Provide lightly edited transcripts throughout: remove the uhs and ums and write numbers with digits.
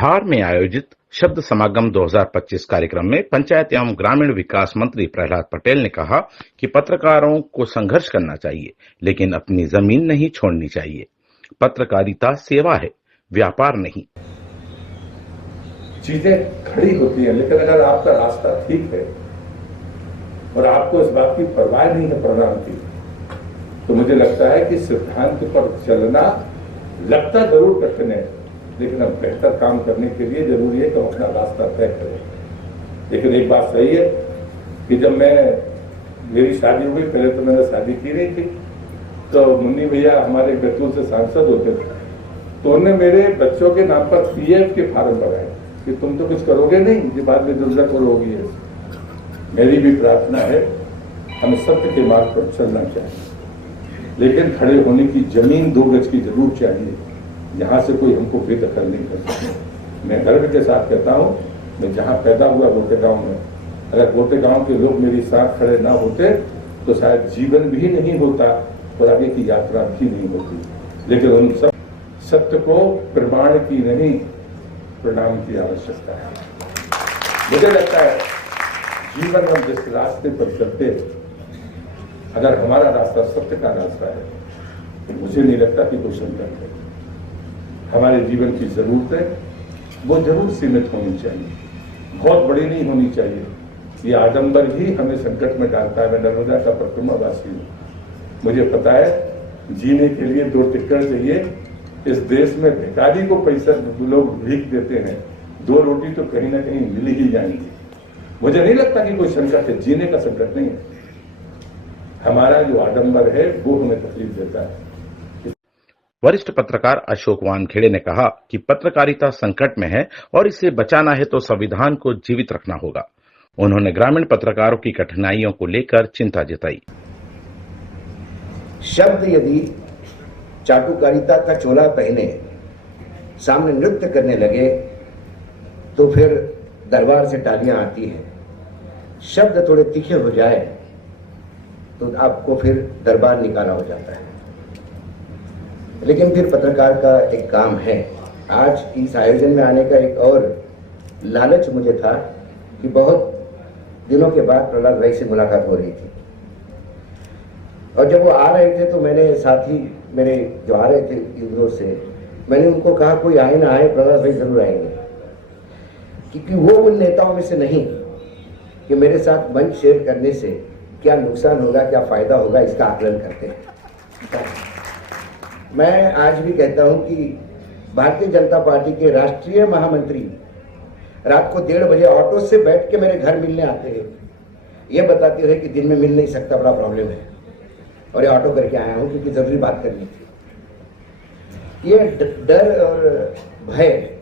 धार में आयोजित शब्द समागम 2025 कार्यक्रम में पंचायत एवं ग्रामीण विकास मंत्री प्रहलाद पटेल ने कहा कि पत्रकारों को संघर्ष करना चाहिए, लेकिन अपनी जमीन नहीं छोड़नी चाहिए। पत्रकारिता सेवा है, व्यापार नहीं। चीजें खड़ी होती है, लेकिन अगर आपका रास्ता ठीक है और आपको इस बात की परवाह नहीं है परिणाम की, तो मुझे लगता है कि सिद्धांत पर चलना लगता जरूर कठिन है, लेकिन अब बेहतर काम करने के लिए जरूरी है कि हम अपना रास्ता तय करें। लेकिन एक बात सही है कि जब मेरी शादी हुई, पहले तो मैंने शादी की नहीं थी, तो मुन्नी भैया हमारे बैतूल से सांसद होते थे, तो उन्होंने मेरे बच्चों के नाम पर पीएफ के फार्म भराए कि तुम तो कुछ करोगे नहीं, ये बाद में जरूरत होगी। मेरी भी प्रार्थना है हमें सत्य के मार्ग पर चलना चाहिए, लेकिन खड़े होने की जमीन 2 गज की जरूर चाहिए, यहाँ से कोई हमको बेदखल नहीं कर सकता। मैं गर्व के साथ कहता हूँ, मैं जहाँ पैदा हुआ गोटे गांव में, अगर गोटे गांव के लोग मेरी साथ खड़े ना होते तो शायद जीवन भी नहीं होता और आगे की यात्रा भी नहीं होती। लेकिन उन सब सत्य को प्रमाण की नहीं, परिणाम की आवश्यकता है। मुझे लगता है जीवन में जिस रास्ते पर चलते, अगर हमारा रास्ता सत्य का रास्ता है, तो मुझे नहीं लगता कि कोई संकट है। हमारे जीवन की जरूरतें वो जरूर सीमित होनी चाहिए, बहुत बड़ी नहीं होनी चाहिए। ये आडंबर ही हमें संकट में डालता है। मैं नर्मदा का प्रथमवासी हूँ, मुझे पता है जीने के लिए 2 टिकट चाहिए। इस देश में भिखारी को पैसा लोग भीख देते हैं, 2 रोटी तो कहीं ना कहीं मिल ही जाएंगी। मुझे नहीं लगता कि कोई संकट है, जीने का संकट नहीं है। हमारा जो आडंबर है वो हमें तकलीफ देता है। वरिष्ठ पत्रकार अशोक वानखेड़े ने कहा कि पत्रकारिता संकट में है और इसे बचाना है तो संविधान को जीवित रखना होगा। उन्होंने ग्रामीण पत्रकारों की कठिनाइयों को लेकर चिंता जताई। शब्द यदि चाटुकारिता का चोला पहने सामने नृत्य करने लगे तो फिर दरबार से तालियां आती हैं। शब्द थोड़े तीखे हो जाए तो आपको फिर दरबार निकाला हो जाता है। लेकिन फिर पत्रकार का एक काम है। आज इस आयोजन में आने का एक और लालच मुझे था कि बहुत दिनों के बाद प्रहलाद भाई से मुलाकात हो रही थी, और जब वो आ रहे थे तो मैंने साथी मेरे जो आ रहे थे इंदौर से, मैंने उनको कहा कोई आए ना आए, प्रहलाद भाई जरूर आएंगे, क्योंकि वो उन नेताओं में से नहीं कि मेरे साथ मंच शेयर करने से क्या नुकसान होगा, क्या फायदा होगा, इसका आकलन करते हैं। मैं आज भी कहता हूं कि भारतीय जनता पार्टी के राष्ट्रीय महामंत्री रात को 1:30 बजे ऑटो से बैठ के मेरे घर मिलने आते हैं, ये बताते हुए कि दिन में मिल नहीं सकता, बड़ा प्रॉब्लम है, और ये ऑटो करके आया हूं क्योंकि जरूरी बात करनी थी। ये डर और भय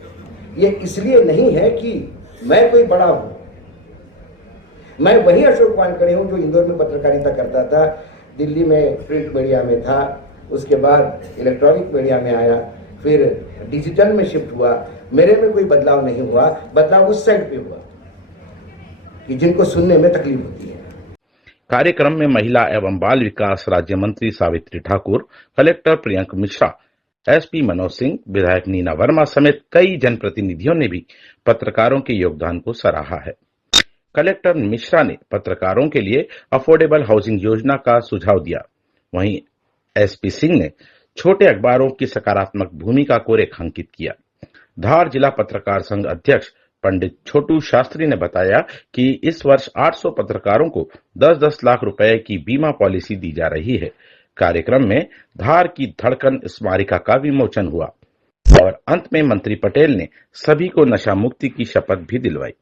ये इसलिए नहीं है कि मैं कोई बड़ा हूं। मैं वही अशोक वानखेड़े हूं जो इंदौर में पत्रकारिता करता था, दिल्ली में प्रिंट मीडिया में था, उसके बाद इलेक्ट्रॉनिक मीडिया में आया, फिर डिजिटल में शिफ्ट हुआ। मेरे में कोई बदलाव नहीं हुआ, बदलाव उस साइड पे हुआ कि जिनको सुनने में तकलीफ होती है। कार्यक्रम में महिला एवं बाल विकास राज्य मंत्री सावित्री ठाकुर, कलेक्टर प्रियंक मिश्रा, एसपी मनोज सिंह, विधायक नीना वर्मा समेत कई जनप्रतिनिधियों ने भी पत्रकारों के योगदान को सराहा है। कलेक्टर मिश्रा ने पत्रकारों के लिए अफोर्डेबल हाउसिंग योजना का सुझाव दिया। वहीं एसपी सिंह ने छोटे अखबारों की सकारात्मक भूमिका को रेखांकित किया। धार जिला पत्रकार संघ अध्यक्ष पंडित छोटू शास्त्री ने बताया कि इस वर्ष 800 पत्रकारों को 10-10 लाख रुपए की बीमा पॉलिसी दी जा रही है। कार्यक्रम में धार की धड़कन स्मारिका का विमोचन हुआ और अंत में मंत्री पटेल ने सभी को नशा मुक्ति की शपथ भी दिलवाई।